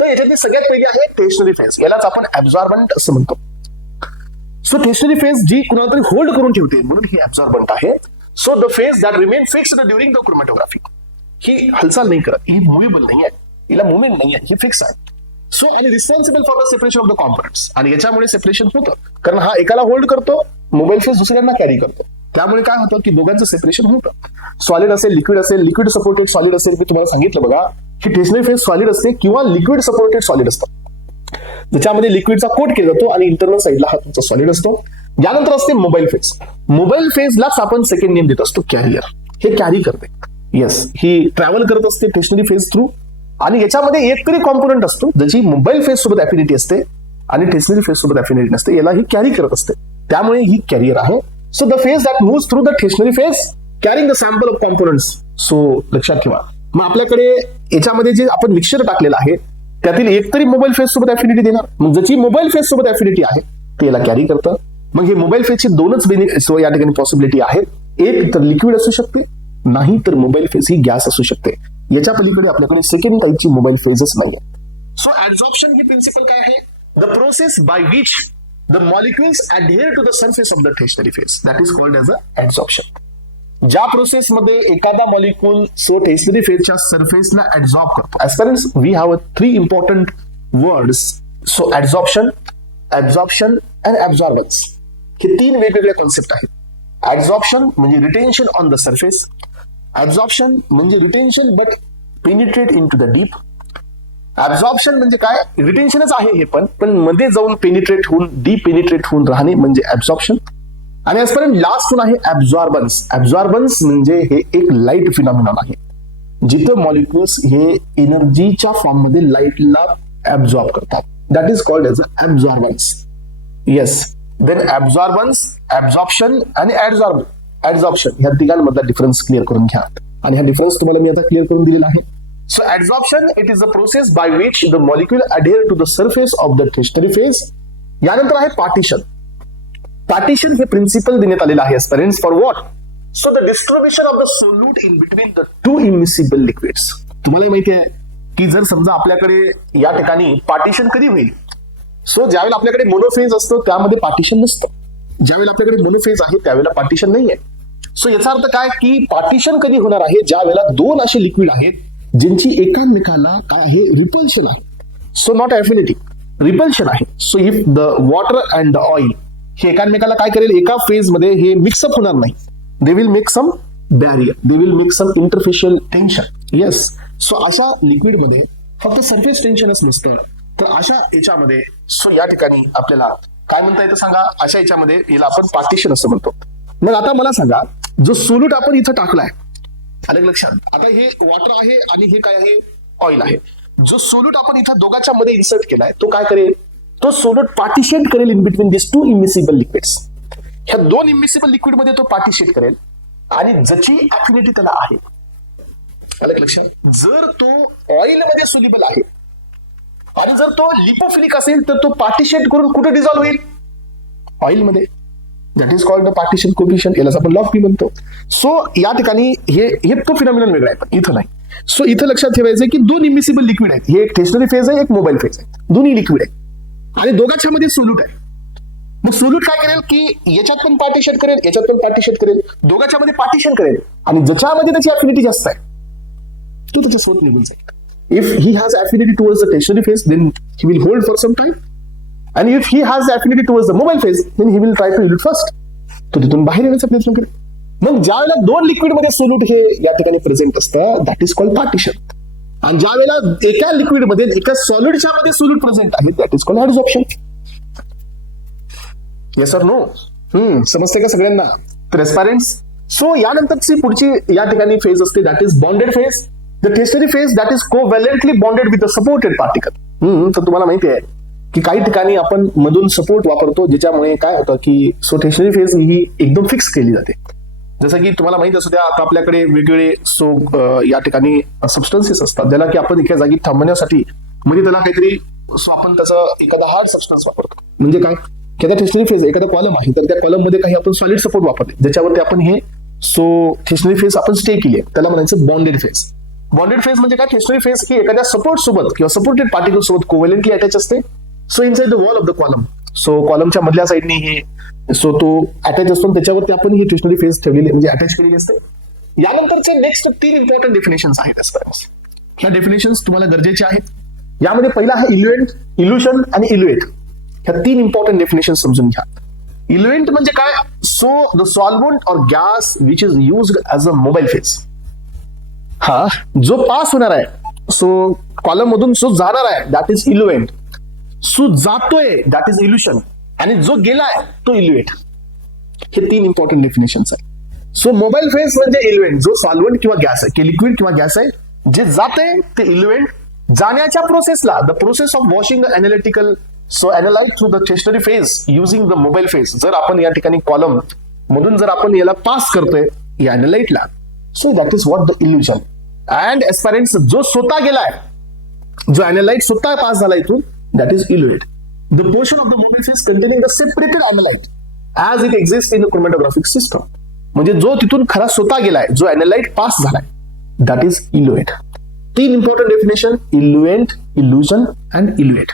तर याच्यातली सगळ्यात पहिली आहे स्टेशनरी फेज. यालाच आपण ऍब्झॉर्बंट असं म्हणतो. सो स्टेशनरी फेज जी कुणाला तरी होल्ड करून ठेवते म्हणून ही ऍब्झॉर्बंट आहे. So the phase that remain fixed during the chromatography, ही हालचाल नाही करत, ही मुव्हेबल नाही आहे, हिला मुवमेंट नाही आहे, ही फिक्स आहे. सो आणि responsible for the separation of the components, आणि याच्यामुळे सेपरेशन होतं कारण हा एकाला होल्ड करतो, मोबाईल फेज दुसऱ्यांना कॅरी करतो. त्यामुळे काय होतं की दोघांचं सेपरेशन होतं. सॉलिड असेल, लिक्विड सपोर्टेड सॉलिड असेल. मी तुम्हाला सांगितलं बघा की स्टेशनरी फेज सॉलिड असते किंवा लिक्विड सपोर्टेड सॉलिड असतं, ज्याच्यामध्ये लिक्विडचा कोट केला जातो आणि इंटरनल साईडला हा तुमचा सॉलिड असतो. यानंतर असते मोबाईल फेज. मोबाईल फेजलाच आपण सेकंड नेम देत असतो कॅरियर. हे कॅरी करते. येस, ही ट्रॅव्हल करत असते स्टेशनरी फेज थ्रू आणि याच्यामध्ये एक तरी कॉम्पोनंट असतो ज्याची मोबाईल फेज सोबत अफिनिटी असते आणि स्टेशनरी फेज सोबत अफिनिटी नसते. याला ही कॅरी करत असते, त्यामुळे ही कॅरियर आहे. So the phase that moves through the stationary phase carrying the sample of components. So लक्षात ठेवा, मग आपल्याकडे याच्यामध्ये जे आपण मिक्सचर टाकलेलं आहे त्यातील एक तरी मोबाईल फेज सोबत अफिनिटी देणार. मग ज्याची मोबाईल फेज सोबत अफिनिटी आहे ते याला कॅरी करतं. मग हे मोबाईल फेजची दोनच या ठिकाणी पॉसिबिलिटी आहेत. एक तर लिक्विड असू शकते, नाही तर मोबाईल फेज ही गॅस असू शकते. याच्या पलीकडे आपल्याकडे सेकंड टाईपची मोबाईल फेजच नाहीये. सो ऍब्झॉर्प्शन ही प्रिन्सिपल काय आहे? The process by which the molecules adhere to the surface of the stationary phase, that is called as a adsorption. ज्या प्रोसेसमध्ये एखादा मॉलिक्यूल स्टेशनरी फेजच्या सरफेसला ऍब्झॉर्ब करतो. Aspirants, we have 3 important words. So absorption and absorbance हे 3 वेगवेगळे concept आहेत. Absorption म्हणजे retention on the surface. Absorption म्हणजे retention but penetrate into the deep. Absorption म्हणजे काय? रिटेन्शनच आहे हे पण मध्ये जाऊन पेनिट्रेट होऊन, डीप पेनिट्रेट होऊन राहणे म्हणजे ऍब्झॉर्प्शन. आणि आजपर्यंत लास्ट वन आहे ऍब्झॉर्बन्स. ऍब्झॉर्बन्स म्हणजे हे एक लाईट फिनॉमिनॉन आहे, जिथं मॉलिक्युल्स हे एनर्जीच्या फॉर्म मध्ये लाईटला ऍब्झॉर्ब करतात. That is called as absorbance. Yes, then absorbance, absorption आणि ऍडझॉर्प्शन ह्या तिघांमधला डिफरन्स क्लिअर करून घ्या. आणि हा डिफरन्स तुम्हाला मी आता क्लिअर करून दिलेला आहे. So adsorption, it is the process by which the molecule adhere to the surface of the tertiary phase. यानंतर आहे पार्टिशन. पार्टिशन हे प्रिन्सिपल देण्यात आलेलं आहे aspirants for what? So the distribution of the solute in between the 2 immiscible liquids. तुम्हाला माहिती आहे की जर समजा आपल्याकडे या ठिकाणी पार्टिशन कधी होईल? सो ज्यावेळेला आपल्याकडे मोनोफेज असतो त्यामध्ये पार्टिशन नसतं. ज्यावेळेला आपल्याकडे मोनोफेज आहे त्यावेळेला पार्टिशन नाहीये. सो याचा अर्थ काय की पार्टिशन कधी होणार आहे? ज्या वेळेला 2 असे लिक्विड आहेत ज्यांची एकामेकाला काय आहे? रिपल्शन आहे. सो नॉट अफिनिटी, रिपल्शन आहे. So if the water and the oil हे एकामेकाला काय करेल? एका फेज मध्ये हे मिक्सअप होणार नाही. They will make some barrier, they will make some interfacial tension. Yes, so अशा लिक्विड मध्ये फक्त सरफेस टेन्शनच नसतं, तर अशा याच्यामध्ये सो या ठिकाणी आपल्याला काय म्हणता येतं सांगा? अशा याच्यामध्ये याला आपण पार्टिशन असं म्हणतो. मग आता मला सांगा, जो सोल्यूट आपण इथं टाकलाय, आलं लक्षात? आता हे वॉटर आहे आणि हे काय आहे? ऑइल आहे. जो सोल्यूट आपण इथं दोघांच्या मध्ये इन्सर्ट केलाय तो काय करेल? तो सोल्यूट पार्टिशन करेल in between this 2 immiscible liquids. ह्या 2 इमिसिबल लिक्विड मध्ये तो पार्टिशन करेल आणि ज्याची अफिनिटी त्याला आहे, आलं लक्षात? जर तो ऑइल मध्ये सोल्युबल आहे आणि जर तो लिपोफिलिक असेल तर तो पार्टिशन करून कुठे डिझॉल्व्ह होईल? ऑइल मध्ये. That is called the partition coefficient, यालाच आपण लॉग पी म्हणतो. सो या ठिकाणी हे तो फिनॉमिनन वेगळा आहे, पण इथं नाही. सो इथं लक्षात ठेवायचं की दोन इमिसिबल लिक्विड आहेत, हे एक स्टेशनरी फेज आहे, एक मोबाईल फेज आहे, दोन्ही लिक्विड आहे आणि दोघांच्या मध्ये सोल्यूट आहे. मग सोल्यूट काय करेल की याच्यात पण पार्टिशन करेल, याच्यात पण पार्टिशन करेल, दोघांच्या मध्ये पार्टिशन करेल आणि ज्याच्यामध्ये त्याची अफिनिटी जास्त आहे तो त्याच्यासोबत निघून जाईल. If he has affinity towards the stationary phase, then he will hold for some time. And if he has affinity towards the mobile phase, then he will try to elude first. तो तिथून बाहेर येण्याचा प्रयत्न करेल. मग ज्या वेळेला दोन लिक्विड मध्ये सोल्यूट हे या ठिकाणी प्रेझेंट असतं, दॅट इज कॉल्ड पार्टिशन. आणि ज्या वेळेला एका लिक्विड मध्ये एका सॉलिडच्या मध्ये सोल्यूट प्रेझेंट आहे, that is called adsorption. Yes or no? समजते का सगळ्यांना? तर एस्पायरंट्स, सो यानंतरची पुढची या ठिकाणी फेज असते, that is bonded phase. The stationary phase that is covalently bonded with the supported particle. तर तुम्हाला माहिती आहे की काही ठिकाणी आपण मधून सपोर्ट वापरतो, ज्याच्यामुळे काय होतं की स्टेशनरी फेज ही एकदम फिक्स केली जाते. जसं की तुम्हाला माहित असू द्या, आता आपल्याकडे वेगवेगळे या ठिकाणी सबस्टन्सेस असतात, ज्याला की आपण एका जागी थांबण्यासाठी म्हणजे त्याला काहीतरी आपण त्याचं एखादा हार्ड सबस्टन्स वापरतो. म्हणजे काय की आता स्टेशनरी फेज एखादा कॉलम आहे, तर त्या कॉलम मध्ये काही आपण सॉलिड सपोर्ट वापरले, ज्याच्यावरती आपण हे स्टेशनरी फेज आपण स्टे केली आहे, त्याला म्हणायचं बॉन्डेड फेज. बॉन्डेड फेज म्हणजे काय? स्टेशनरी फेज ही एखाद्या सपोर्ट सोबत किंवा सपोर्टेड पार्टिकल सोबत कोव्हॅलेंटली अटॅच असते. So inside the wall of the column, so कॉलमच्या मधल्या साईडने हे सो तो अटॅच असतो, त्याच्यावरती आपण ही स्टेशनरी फेज ठेवलेली म्हणजे अटॅच केलेली असते. यानंतरचे नेक्स्ट 3 इम्पॉर्टंट डेफिनेशन्स आहेत एस्पायरंट्स. ह्या डेफिनेशन्स तुम्हाला गरजेचे आहेत. यामध्ये पहिला आहे इल्युएंट, इल्युशन आणि इल्युएट. ह्या 3 इम्पॉर्टंट डेफिनेशन समजून घ्या. इल्युएंट म्हणजे काय? सो द सॉल्व्हंट और gas which is used as a mobile phase. हा जो पास होणार आहे, सो कॉलम मधून जो जाणार आहे, दॅट इज इल्युएंट. सो जातोय, दॅट इज इल्युशन. आणि जो गेलाय तो इल्युएट. हे 3 इम्पॉर्टंट डेफिनेशन्स आहे. सो मोबाईल फेज म्हणजे इल्युएंट, जो सॉल्व्हंट किंवा गॅस आहे, की लिक्विड किंवा गॅस आहे, जे जाते ते इल्युएंट. जाण्याच्या प्रोसेसला, the process of washing analytical so analyte through the stationary phase using the mobile phase. जर आपण या ठिकाणी कॉलम मधून जर आपण याला पास करतोय या एनालाइटला, so that is what the elution. And aspirants, जो स्वतः गेलाय, जो एनालाइट स्वतः पास झाला इथून, that is eluate. The portion of the mobile phase containing the separated analyte as it exist in the chromatographic system. म्हणजे जो तिथून खरा स्वतः गेलाय, जो एनालाइट पास झालाय, that is eluate. 3 important definition, eluent, elution and eluate.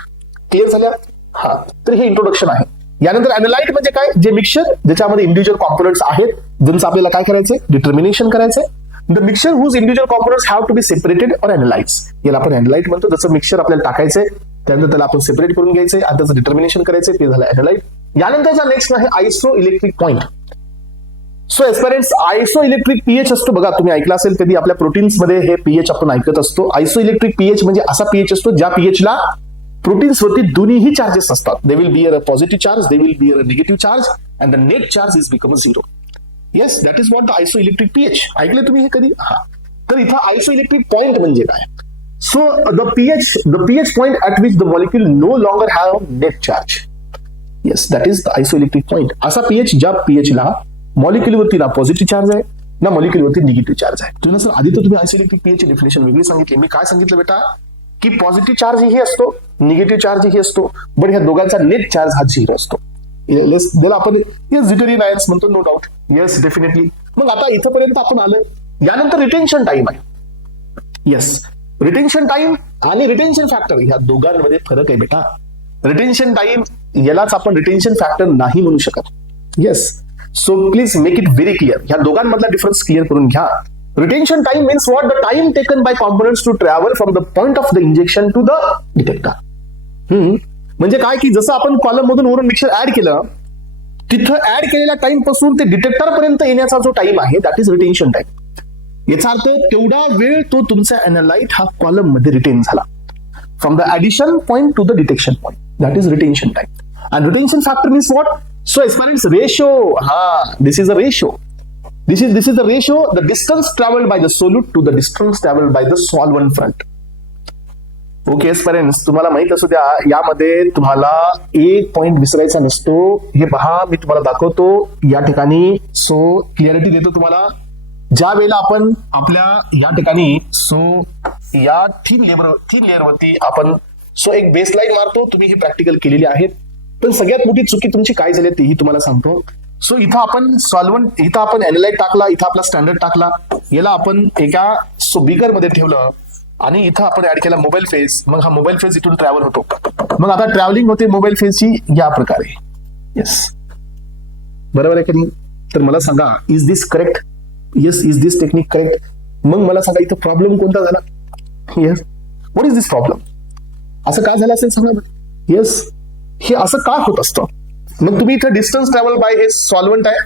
Clear झाल्या? हा, तर हे इंट्रोडक्शन आहे. यानंतर एनालाइट म्हणजे काय? जे मिक्सचर ज्याच्यामध्ये इंडिव्हिज्युअल कॉम्पोनंट्स आहेत, ज्यांचं आपल्याला काय करायचंय? डिटर्मिनेशन करायचंय. The mixture whose individual components have to be separated और एनालाइज. याला आपण एनालाइट म्हणतो. जसं मिक्सचर आपल्याला टाकायचंय, त्यानंतर त्याला आपण सेपरेट करून घ्यायचंय आणि त्याचं डिटर्मिनेशन करायचंय, ते झालं एनालाइट. यानंतरचा नेक्स्ट आहे isoelectric point. So aspirants, isoelectric pH असतो बघा, तुम्ही ऐकलं असेल कधी, आपल्या प्रोटीन्स मध्ये हे पीएच आपण ऐकत असतो. आयसो इलेक्ट्रिक पीएच म्हणजे असा पीएच असतो ज्या पीएचला प्रोटीन्स वरती दोन्हीही चार्जेस असतात. They will bear a positive charge, they will bear a negative charge and the net charge is become 0. Yes, that is what the isoelectric pH. ऐकले तुम्ही हे कधी? हा, तर इथं आयसो इलेक्ट्रिक पॉइंट म्हणजे काय? So the pH point at which the molecule no longer have net charge. Yes, that is the isoelectric point. असा पीएच ज्या पीएचला मॉलिक्यूल वरती ना पॉझिटिव्ह चार्ज आहे ना मॉलिक्यूल वरती निगेटिव्ह चार्ज आहे. तुम्ही सर आधी तर तुम्ही आयसो इलेक्ट्रिक पीएच ची डेफिनेशन वेगळी सांगितली. मी काय सांगितलं बेटा की पॉझिटिव्ह चार्ज ही असतो, निगेटिव्ह चार्ज ही असतो, पण ह्या दोघांचा नेट चार्ज हा 0 असतो. ज्याला आपण झिटेरियन आयन्स म्हणतो, नो डाऊट. Yes, definitely. मग आता इथपर्यंत आपण आलोय. यानंतर रिटेन्शन टाइम आहे. येस, रिटेन्शन टाइम आणि रिटेन्शन फॅक्टर ह्या दोघांमध्ये फरक आहे बेटा. रिटेन्शन टाइम यालाच आपण रिटेन्शन फॅक्टर नाही म्हणू शकत. Yes, so please make it very clear. ह्या दोघांमधला डिफरन्स क्लिअर करून घ्या. Retention time means what? The time taken by components to travel from the point of the injection to the detector. म्हणजे काय की जसं आपण कॉलम मधून वरून मिक्सर ऍड केलं, तिथं ऍड केलेल्या टाइम पासून ते डिटेक्टर पर्यंत येण्याचा जो टाइम आहे, दॅट इज रिटेन्शन टाइम. याचा अर्थ तेवढा वेळ तो तुमचा एनालाइट हा कॉलम मध्ये रिटेन झाला. From the addition point to the detection point, that is retention time. And retention factor means what? So aspirants, ratio. हा, this is a ratio. This is the ratio, the distance traveled by the solute to the distance traveled by the solvent front. Okay aspirants, तुम्हाला माहित असू द्या, यामध्ये तुम्हाला एक point विसरायचा नसतो. हे पहा, मी तुम्हाला दाखवतो या ठिकाणी. सो क्लिअरिटी देतो तुम्हाला. ज्या वेळेला आपण आपल्या या ठिकाणी सो या थिन लेअरवरती आपण सो एक बेसलाईन मारतो, तुम्ही ही प्रॅक्टिकल केलेली आहेत. पण सगळ्यात मोठी चुकी तुमची काय झाली तेही तुम्हाला सांगतो. सो इथं आपण सॉल्व्हंट, इथं आपण एनालाइट टाकला, इथं आपला स्टँडर्ड टाकला, याला आपण एका बिगर मध्ये ठेवलं आणि इथं आपण ऍड केला मोबाईल फेज. मग हा मोबाईल फेज इथून ट्रॅव्हल होतो. मग आता ट्रॅव्हलिंग होते मोबाईल फेजची या प्रकारे. येस, बरोबर आहे की नाही? तर मला सांगा, is this correct? Yes, is this technique correct? मग मला सांगा इथं प्रॉब्लेम कोणता झाला? Yes, what is this problem? असं का झालं असेल सांगा. येस, हे असं का होत असतं? मग तुम्ही इथं डिस्टन्स ट्रॅव्हल बाय हे सॉल्व्हंट आहे,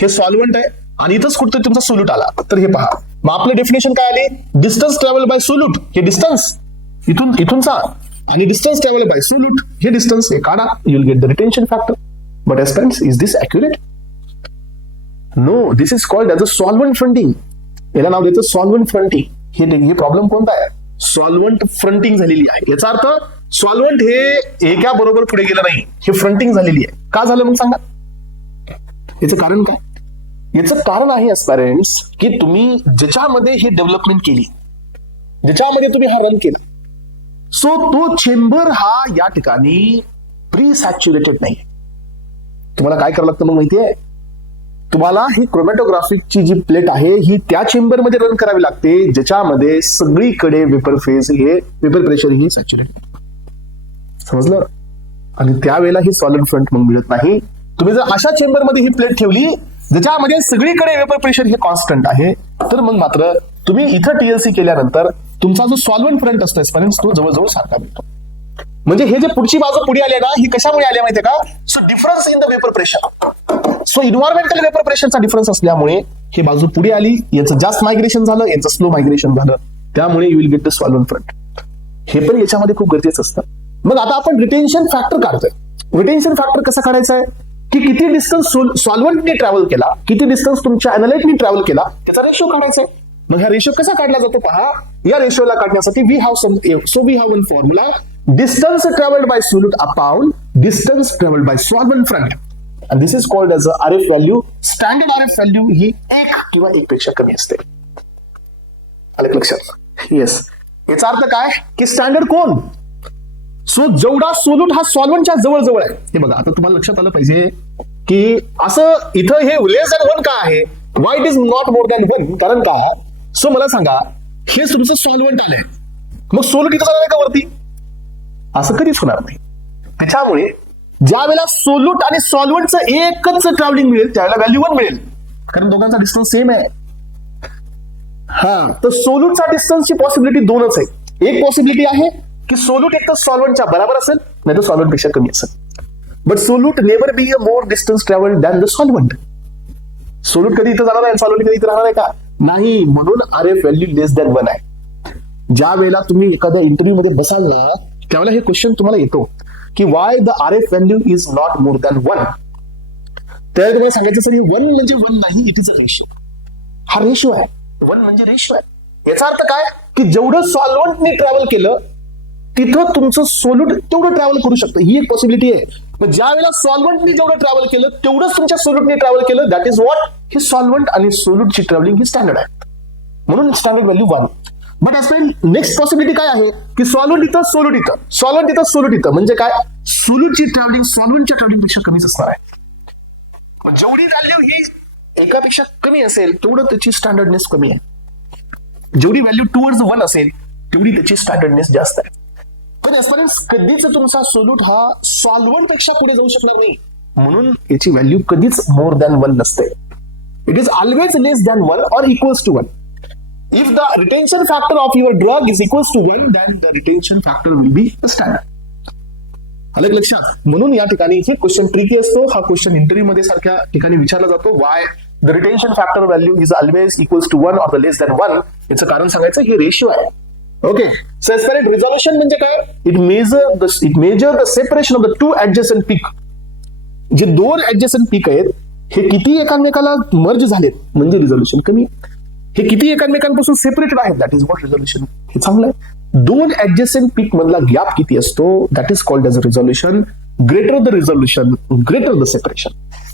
हे सॉल्व्हंट आहे आणि इथंच कुठतरी तुमचा सोल्यूट आला. तर हे पहा, मग आपले डेफिनेशन काय आले? डिस्टन्स ट्रॅव्हल बाय सोल्यूट, हे डिस्टन्स इथूनचा, आणि डिस्टन्स ट्रॅव्हल बाय सोल्यूट हे डिस्टन्स, हे काढा, you will get the retention factor. But aspirants, is this accurate? No, this is called as a solvent fronting. याला नाव द्यायचं सॉल्व्हंट फ्रंटिंग. हे प्रॉब्लेम कोणता आहे? सॉल्व्हंट फ्रंटिंग झालेली आहे. याचा अर्थ सॉल्व्हंट हे एका बरोबर पुढे गेलं नाही, हे फ्रंटिंग झालेली आहे. का झालं मग सांगा? याचं कारण काय? याचं कारण आहे एस्पिरंट्स की तुम्ही ज्याच्यामध्ये हे डेव्हलपमेंट केली, ज्याच्यामध्ये तुम्ही हा रन केला, सो तो चेंबर हा या ठिकाणी प्री सॅच्युरेटेड नाही. तुम्हाला काय करावं लागतं मग माहितीये? तुम्हाला ही क्रोमॅटोग्राफिकची जी प्लेट आहे ही त्या चेंबर मध्ये रन करावी लागते ज्याच्यामध्ये सगळीकडे वेपर फेज हे वेपर प्रेशर हे सॅच्युरेटेड. समजलं? आणि त्यावेळेला ही सॉलिड फ्रंट मग मिळत नाही. तुम्ही जर अशा चेंबर मध्ये ही प्लेट ठेवली ज्याच्यामध्ये सगळीकडे वेपर प्रेशर हे कॉन्स्टंट आहे, तर मग मात्र तुम्ही इथं टीएलसी केल्यानंतर तुमचा जो सॉल्व्हंट फ्रंट असतो एस्पिरंट्स, तो जवळजवळ सारखा मिळतो. म्हणजे हे जे पुढची बाजू पुढे आली ना, ही कशामुळे आली माहितीये का? So difference in the vapour pressure. So environmental vapour प्रेशरचा डिफरन्स असल्यामुळे ही बाजू पुढे आली, याचं जास्त मायग्रेशन झालं, याचं स्लो मायग्रेशन झालं, त्यामुळे you will get the solvent front. हे पण याच्यामध्ये खूप गरजेचं असतं. मग आता आपण रिटेन्शन फॅक्टर काढतोय. रिटेन्शन फॅक्टर कसा काढायचा आहे? की किती डिस्टन्स सॉल्व्हंटने ट्रॅव्हल केला, किती डिस्टन्स तुमच्या एनालाइटने ट्रॅव्हल केला, त्याचा रेशो काढायचा आहे. मग हा रेशो कसा काढला जातो पहा. या रेशोला काढण्यासाठी we have one formula, distance travelled by solute upon distance travelled by solvent front, and this is called as a RF value. Standard RF value ही 1 किंवा 1 पेक्षा कमी असते. आलं लक्षात? येस. याचा अर्थ काय? की स्टँडर्ड कोण? सो जेवढा सोल्यूट हा सॉल्व्हंटच्या जवळ आहे. हे बघा, आता तुम्हाला लक्षात आलं पाहिजे की असं इथं हे लेस दॅन 1 का आहे? Why it is not more than 1? कारण का? सो मला सांगा, हे तुमचं सॉल्व्हंट आलंय, मग सोल्यूट इथं जाणार का वरती? असं कधीच होणार नाही. त्याच्यामुळे ज्या वेळेला सोल्यूट आणि सॉल्व्हंटचं एकच ट्रॅव्हलिंग मिळेल त्यावेळेला व्हॅल्यू 1 मिळेल, कारण दोघांचा डिस्टन्स सेम आहे. हा, तर सोल्यूटचा डिस्टन्सची पॉसिबिलिटी 2च आहे. एक पॉसिबिलिटी आहे की सोल्यूट एक तर सॉल्व्हंटच्या बरोबर असेल, नाही तर सॉल्व्हंट पेक्षा कमी असेल. But solute never be a more distance travelled than the solvent. Solute कधी इथं जाणार आहे, सॉल्व्हंट कधी इथं राहणार आहे का? नाही. म्हणून RF व्हॅल्यू लेस दॅन 1 आहे. ज्या वेळेला तुम्ही एखाद्या इंटरव्ह्यू मध्ये बसाल ना, त्यावेळेला हे क्वेश्चन तुम्हाला येतो की why the RF value is not more than 1. त्यावेळेला तुम्हाला सांगायचं सर, 1 म्हणजे 1 नाही, इट इज अ रेशो. हा रेशो आहे, 1 म्हणजे रेशो आहे. याचा अर्थ काय? की जेवढं सॉल्व्हंटने ट्रॅव्हल केलं तिथं तुमचं सोल्यूट तेवढं ट्रॅव्हल करू शकतं, ही एक पॉसिबिलिटी आहे. पण ज्या वेळेला सॉल्व्हंटने जेवढं ट्रॅव्हल केलं तेवढंच तुमच्या सोल्यूटने ट्रॅव्हल केलं, दॅट इज व्हॉट? हे सॉल्व्हंट आणि सोल्यूटची ट्रॅव्हलिंग ही स्टँडर्ड आहे, म्हणून standard value 1. But next possibility काय आहे? की सॉल्व्हंट इथं, सोल्यूट इथं, सॉल्व्हंट इथं, सोल्यूट इथं, म्हणजे काय? सोल्यूटची ट्रॅव्हलिंग सॉल्व्हंटच्या ट्रॅव्हलिंग पेक्षा कमीच असणार आहे. जेवढी व्हॅल्यू ही एकापेक्षा कमी असेल तेवढं त्याची स्टँडर्डनेस कमी आहे. जेवढी व्हॅल्यू टुवर्ड्स 1 असेल तेवढी त्याची स्टँडर्डनेस जास्त आहे. पण एस्पिरंट्स, कधीच तुमचा सोल्यूट हा सॉल्व्हंट पेक्षा पुढे जाऊ शकणार नाही, म्हणून याची व्हॅल्यू कधीच मोर दॅन 1 नसते. It is always less than 1 और equals to 1. If the retention factor of your drug is equals to 1, then the retention factor will be the standard. आलं लक्षात? म्हणून या ठिकाणी हे क्वेश्चन ट्रिकी असतो. हा क्वेश्चन इंटरव्ह्यू मध्ये सारख्या ठिकाणी विचारला जातो. Why the retention factor value is always equals to 1 और द लेस दॅन 1. याचं कारण सांगायचं, हे रेशिओ आहे. ओके. सो एस्पिरंट, रिझोल्यूशन म्हणजे काय? It measure the separation of the 2 adjacent peak. जे 2 ऍडजसंट पीक आहेत हे किती एकमेकाला मर्ज झालेत म्हणजे रिझोल्यूशन कमी आहे. हे किती एकमेकांपासून सेपरेटेड आहेत, दॅट इज व्हॉट रिझोल्यूशन. हे चांगलं आहे. 2 ऍडजसंट पीक मधला गॅप किती असतो, that is called as a resolution. Greater the resolution greater the separation.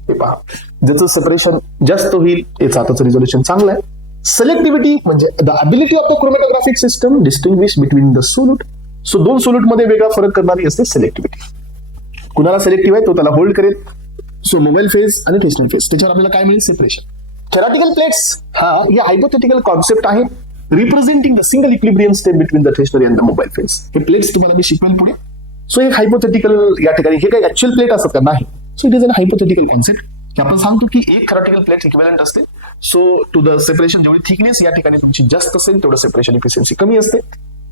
हे पहा, ज्याचं सेपरेशन जास्त होईल याचं आताचं रिझोल्यूशन चांगलं आहे. सेलेक्टिव्हिटी म्हणजे the ability of the chromatographic system distinguish between the solute so दोन सोल्यूट मध्ये वेगळा फरक करणारी असते सिलेक्टिव्हिटी. कुणाला सिलेक्टिव्ह आहे तो त्याला होल्ड करेल. सो मोबाईल फेज आणि टेशनल फेज त्याच्यावर आपल्याला काय मिळेल? सेपरेशन. थेरॉटिकल प्लेट्स हा हायपोथेटिकल कॉन्सेप्ट आहे representing the single equilibrium state between the stationary and the mobile phase. हे प्लेट्स तुम्हाला मी शिकवेल पुढे. सो एक हायपोथेटिकल या ठिकाणी हे काही ऍक्च्युअल प्लेट असतात का? नाही. So it is an hypothetical concept की आपण सांगतो की एक थेरॉटिकल प्लेट इक्विव्हॅलंट असते. सो टू द सेपरेशन जेवढी थिकनेस या ठिकाणी तुमची जास्त असेल तेवढं सेपरेशन इफिशियन्सी कमी असते.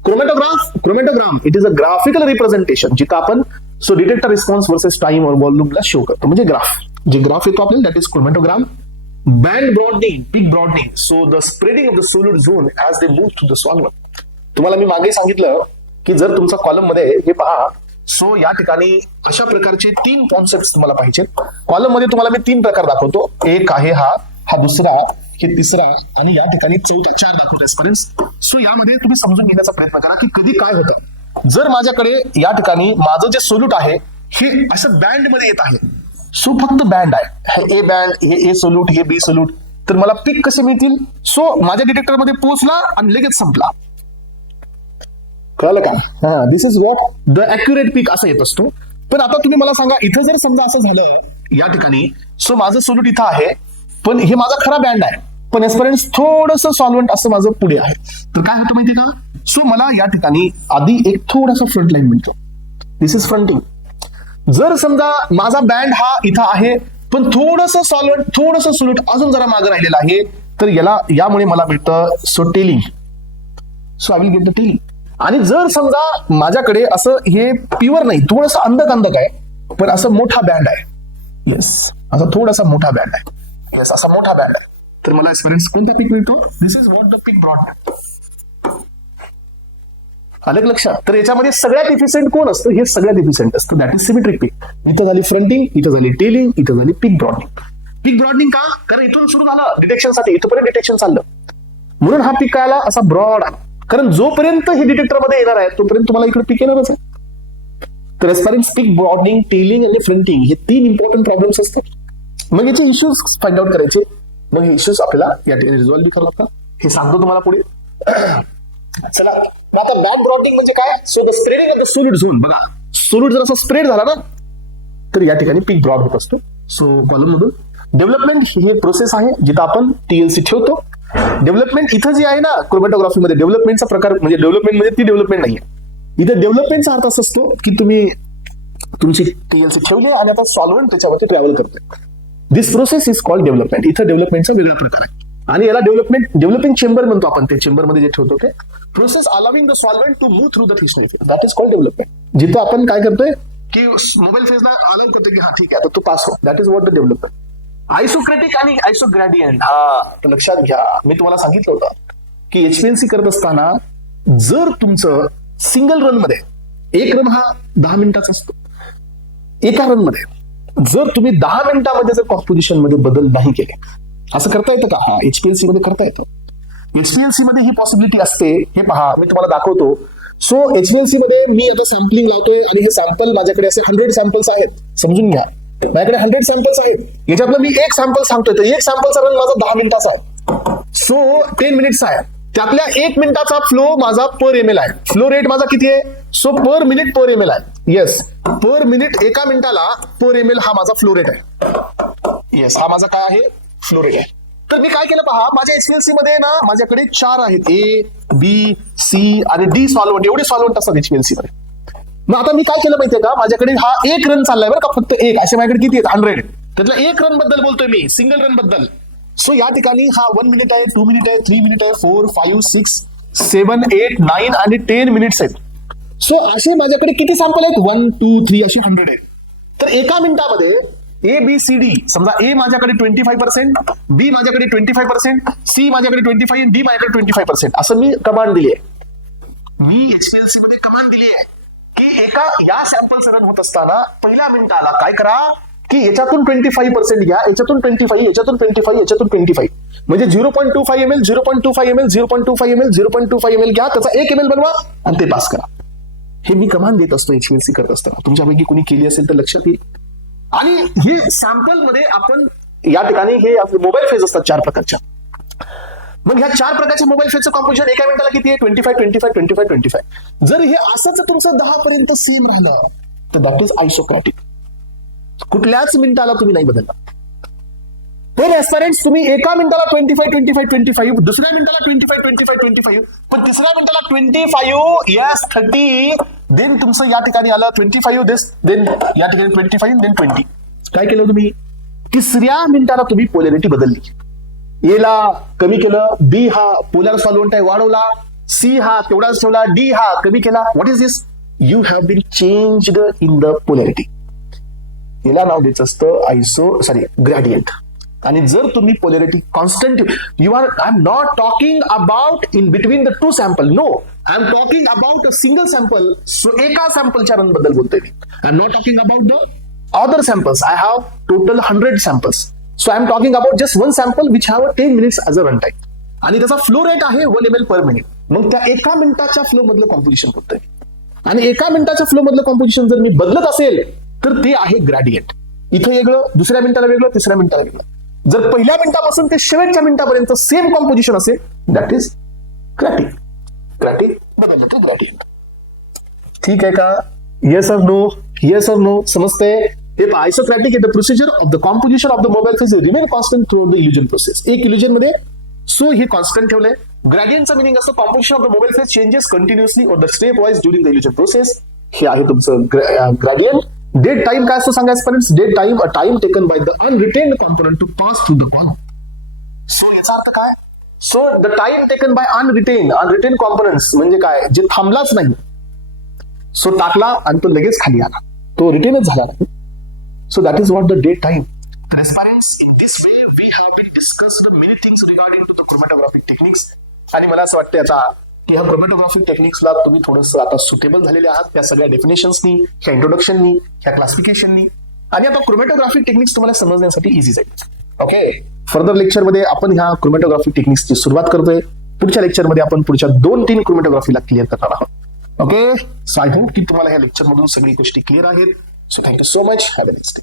Chromatogram it is a graphical representation जिथं आपण so detector response versus time or व्हॉल्यूमला शो करतो. म्हणजे ग्राफ येतो आपल्याला that is chromatogram. Band broadening, peak broadening, so the spreading of the solute zone as they move through the solvent. तुम्हाला मी मागे सांगितलं की जर तुमचा कॉलम मध्ये हे पहा. सो या ठिकाणी अशा प्रकारचे 3 कॉन्सेप्ट तुम्हाला पाहिजे. कॉलम मध्ये तुम्हाला मी 3 प्रकार दाखवतो. एक आहे हा दुसरा, हे तिसरा आणि या ठिकाणी चौथा. 4 दाखवतो एस्पिरन्स. सो यामध्ये तुम्ही समजून घेण्याचा प्रयत्न करा की कधी काय होतं. जर माझ्याकडे या ठिकाणी माझं जे सोल्यूट आहे हे असं बँड मध्ये येत आहे. सो फक्त बँड आहे, हे ए बँड, हे ए सोल्यूट, हे बी सोल्यूट, तर मला पिक कसे मिळतील? सो माझ्या डिटेक्टर मध्ये पोहोचला आणि लगेच संपला. कळलं का? दिस इज व्हॉट द अॅक्युरेट पिक असं येत असतो. पण आता तुम्ही मला सांगा इथं जर समजा असं झालं या ठिकाणी. सो माझं सोल्यूट इथं आहे पण हे माझा खरा बँड आहे पण एस्पिरन्स थोडंसं सॉल्व्हंट असं माझं पुढे आहे. तर काय होतं माहितीये का? सो मला या ठिकाणी आधी एक थोडासा फ्रंट लाईन मिळतो. This is fronting. जर समजा माझा बँड हा इथं आहे पण थोडंसं सॉल्व्हंट, थोडंसं सोल्यूट अजून जरा मागे राहिलेलं आहे तर यामुळे मला मिळतं so telling. So I will get the telling. आणि जर समजा माझ्याकडे असं हे प्युअर नाही, थोडंसं अंधक आहे पण असं मोठा बँड आहे. येस, असा थोडासा मोठा बँड आहे. येस, असा मोठा बँड आहे तर मला एस्पिरन्स कोणता पीक मिळतो? This is what the peak broadness. अलग लक्षात. तर याच्यामध्ये सगळ्यात इफिशियंट कोण असतं? हे सगळ्यात इफिशियंट असतं दॅट इज सिमेट्रिक पीक. इथं झाली फ्रंटिंग, इथं झाली टेलिंग, इथं झाली पीक ब्रॉडनिंग. पीक ब्रॉडनिंग का? कारण इथून सुरू झालं डिटेक्शनसाठी, इथपर्यंत डिटेक्शन चाललं म्हणून हा पीक काय आला असा ब्रॉड. कारण जोपर्यंत हे डिटेक्टर मध्ये येणार आहे तोपर्यंत तुम्हाला इकडे पीक येणारच आहे. तर एस्पिरन्स पीक ब्रॉडनिंग, टेलिंग आणि फ्रंटिंग हे 3 इम्पॉर्टंट प्रॉब्लेम्स असतात. मग याचे इश्यूज फाइंड आउट करायचे. मग हे इश्यूज आपल्याला या ठिकाणी रिझॉल्व्ह करावं लागतात. हे सांगतो तुम्हाला पुढे. चला आता बँड ब्रॉडनिंग म्हणजे काय? So the spreading of the solute zone. बघा सोल्यूट जर असं स्प्रेड झाला ना तर या ठिकाणी पीक ब्रॉड होत असतो. सो कॉलम मधून डेव्हलपमेंट ही प्रोसेस आहे जिथं आपण टीएलसी ठेवतो. डेव्हलपमेंट इथं जी आहे ना क्रोमॅटोग्राफी मध्ये डेव्हलपमेंटचा प्रकार म्हणजे डेव्हलपमेंट मध्ये ती डेव्हलपमेंट नाहीये. इथं डेव्हलपमेंटचा अर्थ असा असतो की तुम्ही तुमची टीएलसी ठेवली आणि आता सॉल्व्हंट त्याच्यावरती ट्रॅव्हल करतोय. दिस प्रोसेस इज कॉल्ड डेव्हलपमेंट. इथं डेव्हलपमेंटचा वेगळा प्रकार आहे आणि याला डेव्हलपिंग चेंबर म्हणतो आपण. ते चेंबर मध्ये जे ठेवतो ते process allowing the solvent to move through the thickness phase that is called development. जिथं आपण काय करतोय की मोबाईल फेजला अलाउ करतो की हा ठीक आहे आता तू पास हो. That is what the development. Isocratic आणि आयसोग्रॅडियंट लक्षात घ्या. मी तुम्हाला सांगितलं होतं की एचपीएलसी करत असताना जर तुमचं सिंगल रन मध्ये एक रन हा 10 मिनिटाचा असतो. एका रन मध्ये जर तुम्ही 10 मिनिटामध्ये जर कॉम्पोजिशन मध्ये बदल नाही केले असं करता येतं का? हा एचपीएलसी मध्ये करता येतं. एचपीएलसी मध्ये ही पॉसिबिलिटी असते. हे पहा मी तुम्हाला दाखवतो. सो एचपीएलसी मध्ये मी आता सॅम्पलिंग लावतोय आणि हे सॅम्पल माझ्याकडे असे 100 सॅम्पल्स आहेत. समजून घ्या माझ्याकडे 100 सॅम्पल्स आहेत. याच्यातलं मी एक सॅम्पल सांगतोय तर एक सॅम्पलचा रन माझा 10 मिनिटाचा आहे. सो 10 मिनिट्स आहे. त्यातल्या 1 मिनिटाचा फ्लो माझा पर एमएल आहे. फ्लो रेट माझा किती आहे? सो पर मिनिट पर एमएल आहे. येस, पर मिनिट एका मिनिटाला पर एमएल हा माझा फ्लो रेट आहे. येस, हा माझा काय आहे? फ्लो रेट आहे. तर मी काय केलं पहा माझ्या एचपीएलसी मध्ये ना माझ्याकडे 4 आहेत. ए, बी, सी आणि डी सॉल्व्हंट. एवढे सॉल्व्हंट असतात एचपीएलसी मध्ये. मग आता मी काय केलं माहितीये का? माझ्याकडे हा एक रन चाललाय बरं का, फक्त एक. असे माझ्याकडे किती आहेत? 100. त्यातल्या एक रन बद्दल बोलतोय मी, सिंगल रन बद्दल. सो या ठिकाणी हा 1 मिनिट आहे, 2 मिनिट आहे, 3 मिनिट आहे, 4, 5, 6, 7, 8, 9 आणि 10 मिनिट्स आहेत. सो असे माझ्याकडे किती सॅम्पल आहेत? 1, 2, 3 असे 100 आहेत. तर एका मिनिटामध्ये ए बी सी डी समजा ए माझ्याकडे 25%, बी माझ्याकडे 25%, सी माझ्याकडे 25% आणि डी माझ्याकडे 25% असं मी कमांड दिली आहे. मी एचपीएलसी मध्ये कमांड दिली आहे की एका या सॅम्पल्स रन होत असताना पहिल्या मिनिटाला काय करा की याच्यातून 25% घ्या, याच्यातून 25, याच्यातून 25, याच्यातून 25 म्हणजे 0.25 ml, 0.25 ml, 0.25 ml, 0.25 ml घ्या, त्याचा 1 ml बनवा आणि ते पास करा. हे मी कमांड देत असतो एचपीएलसी करत असताना. तुमच्यापैकी कोणी केली असेल तर लक्षात येईल. आणि हे सॅम्पल मध्ये आपण या ठिकाणी हे आपले मोबाईल फेज असतात 4 प्रकारच्या. मग ह्या 4 प्रकारच्या मोबाईल फेजचं कॉम्पोजिशन एका मिनिटाला किती आहे? 25, 25, 25, 25. जर हे असंच तुमचं 10 पर्यंत सेम राहिलं तर दॅट इज आयसोक्रॅटिक. कुठल्याच मिनिटाला तुम्ही नाही बदलला. पण एस्पायरंट्स तुम्ही एका मिनिटाला 25, 25, 25, दुसऱ्या मिनिटाला 25, 25, 25, पण तिसऱ्या मिनिटाला 25, यस 30, देन तुमचं या ठिकाणी आलं 25, देन या ठिकाणी 25, देन 20. काय केलं तुम्ही? तिसऱ्या मिनिटाला तुम्ही पोलॅरिटी बदलली. एला कमी केलं, बी हा पोलर सॉल्व्हंट आहे वाढवला, सी हा तेवढाच ठेवला, डी हा कमी केला. What is this? You have been changed in the polarity. याला नाव द्यायचं असतं ग्रॅडियंट. आणि जर तुम्ही polarity constant, I am not talking about in between the 2 sample, no, I am talking about a single sample. So एका सॅम्पलच्या run बद्दल बोलतोय मी. I am not talking about the other samples. I have total 100 samples. So I'm talking about just one sample which have a 10 minutes as a runtime. आणि त्याचा flow rate आहे 1 ml per minute. मग त्या एका मिनिटाच्या flow मधलं composition होतंय. आणि एका मिनिटाच्या फ्लो मधलं कॉम्पोजिशन जर मी बदलत असेल तर ते आहे ग्रॅडियंट. इथं वेगळं, दुसऱ्या मिनिटाला वेगळं, तिसऱ्या मिनिटाला वेगळं. जर पहिल्या मिनिटापासून ते शेवटच्या मिनिटापर्यंत सेम कॉम्पोजिशन असेल दॅट इज ग्रॅटिक. ग्रॅटिक बदललं ते ग्रॅडियंट. ठीक आहे का? येस और नो? येस और नो? समजतंय? If isocratic is the procedure of the composition of the mobile phase remain constant throughout the illusion process. एक illusion मध्ये सो हे कॉन्स्टंट ठेवलंय. ग्रॅडियंटचं मिनिंग असतं composition of the mobile phase changes continuously or the stepwise during the elution process. हे आहे तुमचं gradient. Date time काय असतो सांगायचं पर्यंत? Dead time a time taken by the unretained component to pass through the one. So याचा अर्थ काय? So the time taken by unretain components म्हणजे काय? जे थांबलाच नाही. सो टाकला आणि तो लगेच खाली आला, तो रिटेनच झाला नाही. So that is what the date time. Transparency. In this way, we have been discussed many things regarding to the chromatographic techniques. आणि मला असं वाटतं आता की ह्या chromatographic techniquesला तुम्ही थोडंसं आता सुटेबल झालेले आहात त्या सगळ्या डेफिनेशन्सनी, ह्या इंट्रोडक्शननी, ह्या क्लासिफिकेशननी. आणि आता क्रोमॅटोग्राफिक टेक्निक्स तुम्हाला समजण्यासाठी इझी जाईल. ओके, फर्दर लेक्चरमध्ये आपण ह्या क्रोमॅटोग्राफिक टेक्निक्सची सुरुवात करतोय. पुढच्या लेक्चरमध्ये आपण पुढच्या 2-3 क्रोमॅटोग्राफीला क्लिअर करणार आहोत. ओके, सो आय होप की तुम्हाला ह्या लेक्चरमधून सगळी गोष्टी क्लिअर आहेत. So thank you so much. Have a nice day.